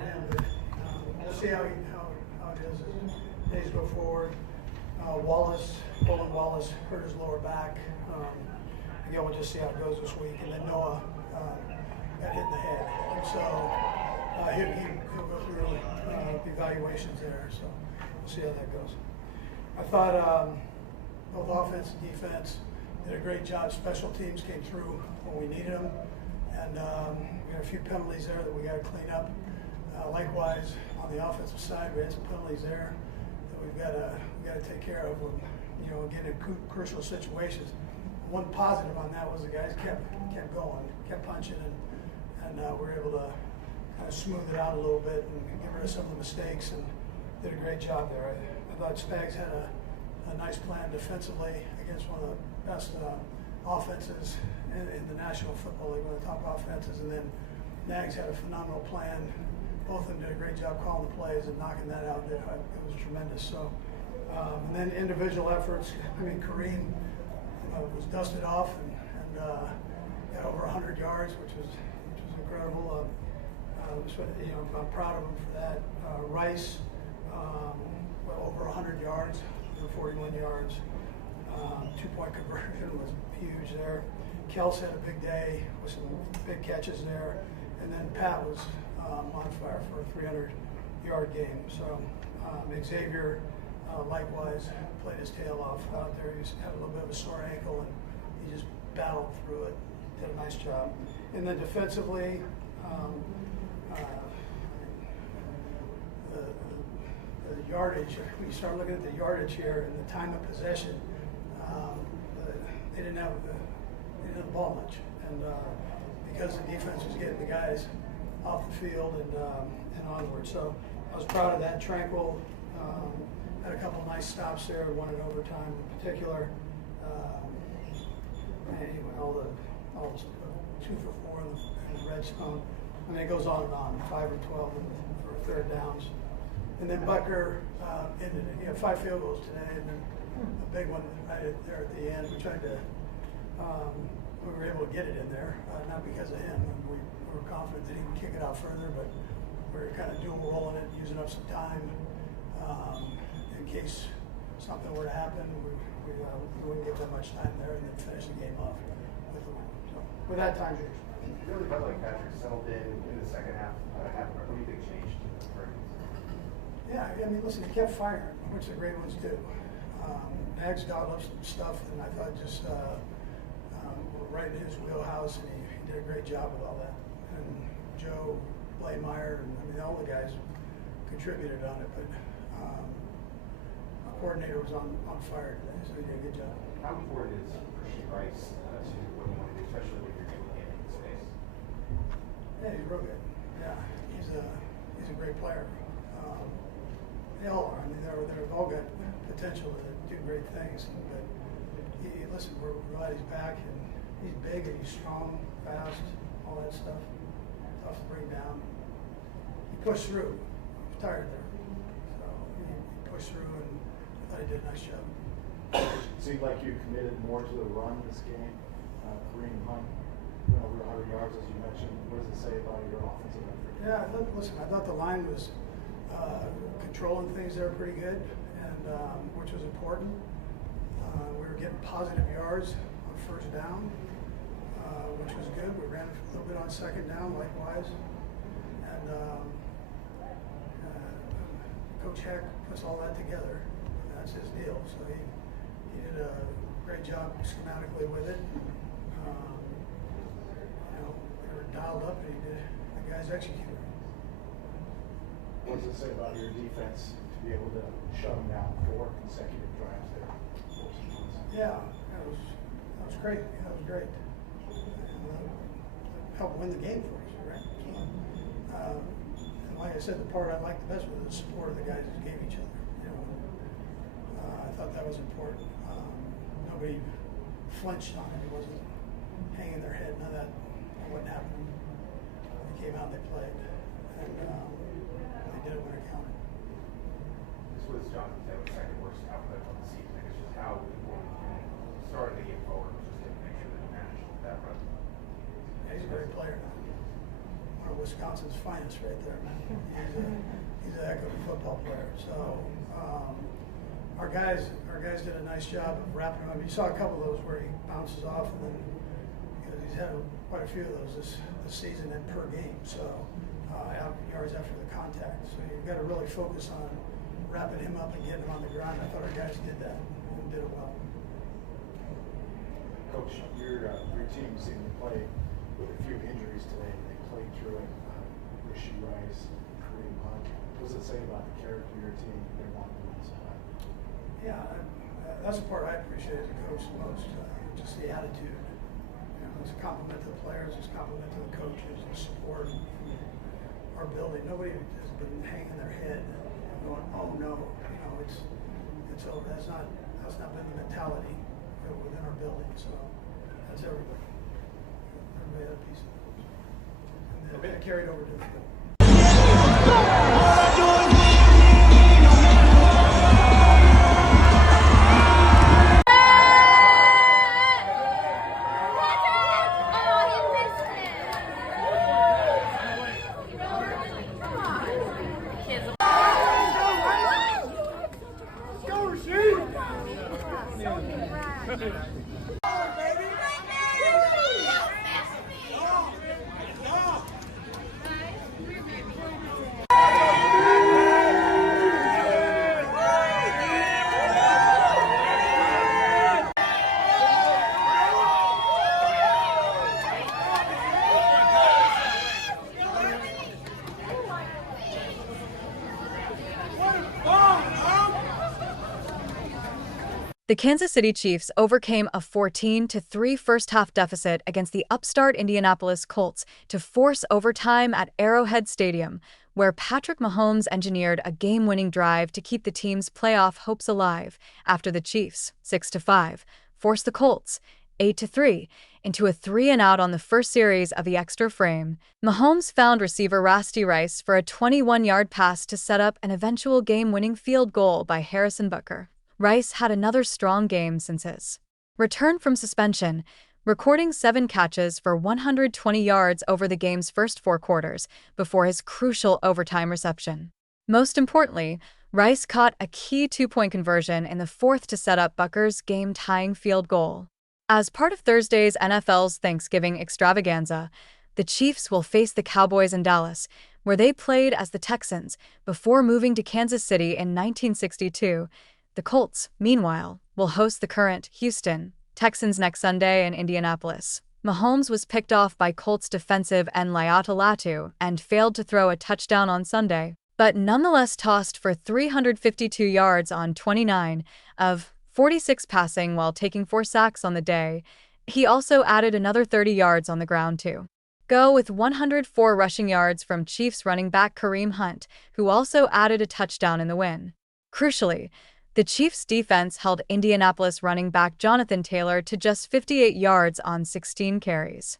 for him, but we'll see how it is as days go forward. Roland Wallace hurt his lower back. Again, we'll just see how it goes this week. And then Noah got hit in the head. And so he'll go through the evaluations there. So we'll see how that goes. I thought both offense and defense did a great job. Special teams came through when we needed them. And we had a few penalties there that we got to clean up. Likewise, on the offensive side, we had some penalties there that we got to take care of. Again, in crucial situations. One positive on that was the guys kept going, kept punching, and we were able to kind of smooth it out a little bit and get rid of some of the mistakes, and did a great job there. I thought Spags had a nice plan defensively against one of the best offenses in the National Football League, one of the top offenses, and then Nags had a phenomenal plan. Both of them did a great job calling the plays and knocking that out there. It was tremendous. So, and then individual efforts. I mean, Kareem was dusted off and got over 100 yards, which was incredible. I'm proud of him for that. Rice, over 100 yards, 41 yards. 2-point conversion was huge there. Kels had a big day with some big catches there. And then Pat was on fire for a 300-yard game. So Xavier, likewise, played his tail off out there. He had a little bit of a sore ankle, and he just battled through it. Did a nice job. And then defensively, the yardage. When you start looking at the yardage here and the time of possession, they didn't have the ball much, and because the defense was getting the guys off the field and onward. So I was proud of that. Tranquil had a couple nice stops there, one in overtime in particular. Anyway, all the 2 for 4 in the red zone. I mean, it goes on and on. 5 or 12 for third downs. And then Butker ended it. He had 5 field goals today, and then a big one right there at the end. We tried to, we were able to get it in there, not because of him. We were confident that he could kick it out further, but we were kind of dual rolling it, using up some time in case something were to happen. We wouldn't get that much time there, and then finish the game off with the win. So with that time, it really felt like Patrick settled in the second half. What do you think changed for him? Yeah, I mean, listen, he kept firing, which the great ones do. Nags got up some stuff, and I thought just right in his wheelhouse, and he did a great job with all that. And Joe, Blaymeyer, and I mean, all the guys contributed on it, but our coordinator was on fire today, so he did a good job. How important is Rasheed Rice to what you want to do, especially when you're getting him in space? Yeah, he's real good. Yeah, he's a great player. They all are. I mean, they've all got potential to do great things. But listen, we're glad he's back, and he's big and he's strong, fast, all that stuff. Tough to bring down. He pushed through. He was tired there, so he pushed through, and I thought he did a nice job. It seemed like you committed more to the run this game. Kareem Hunt went over 100 yards, as you mentioned. What does it say about your offensive effort? Yeah, I thought the line was controlling things there pretty good, and which was important. We were getting positive yards on first down, which was good. We ran a little bit on second down, likewise. And Coach Heck puts all that together. That's his deal. So he did a great job schematically with it. They were dialed up, and the guys executed. What does it say about your defense to be able to shut them down 4 consecutive drives there? Yeah, that was great. That was great. And, helped win the game for us, right? And like I said, the part I liked the best was the support of the guys that gave each other. I thought that was important. Nobody flinched on it. It wasn't hanging their head. None of that wasn't happening. They came out and they played. And they did it when it counted. This was Jonathan Taylor's second worst output of the season. I guess just how important starting the game forward was just to make sure that he managed that run. Yeah, he's a great player now. One of Wisconsin's finest right there, man. he's a heck of a football player. So our guys did a nice job of wrapping him up. You saw a couple of those where he bounces off, and then he's had quite a few of those this season and per game. So out yards after the contact. So you've got to really focus on wrapping him up and getting him on the ground. I thought our guys did that and did it well. Coach, your team seemed to play with a few injuries today. They played through it. Rice, Kareem Hunt. What does it say about the character of your team? They want to win tonight. Yeah, that's the part I appreciate as a coach the most. Just the attitude. You know, it's a compliment to the players. It's a compliment to the coaches. The support from our building. Nobody has been hanging their head and going, "Oh no," you know. It's over. That's not been the mentality within our building. So that's everybody. Everybody had a piece of it. And then it carried over to the field. The Kansas City Chiefs overcame a 14-3 first-half deficit against the upstart Indianapolis Colts to force overtime at Arrowhead Stadium, where Patrick Mahomes engineered a game-winning drive to keep the team's playoff hopes alive after the Chiefs, 6-5, forced the Colts, 8-3, into a 3-and-out on the first series of the extra frame. Mahomes found receiver Rashee Rice for a 21-yard pass to set up an eventual game-winning field goal by Harrison Butker. Rice had another strong game since his return from suspension, recording 7 catches for 120 yards over the game's first 4 quarters before his crucial overtime reception. Most importantly, Rice caught a key 2-point conversion in the fourth to set up Butker's game-tying field goal. As part of Thursday's NFL's Thanksgiving extravaganza, the Chiefs will face the Cowboys in Dallas, where they played as the Texans before moving to Kansas City in 1962. The Colts, meanwhile, will host the current Houston Texans next Sunday in Indianapolis. Mahomes was picked off by Colts defensive end Laiata Latu and failed to throw a touchdown on Sunday, but nonetheless tossed for 352 yards on 29 of 46 passing while taking 4 sacks on the day. He also added another 30 yards on the ground to go with 104 rushing yards from Chiefs running back Kareem Hunt, who also added a touchdown in the win. Crucially, the Chiefs' defense held Indianapolis running back Jonathan Taylor to just 58 yards on 16 carries.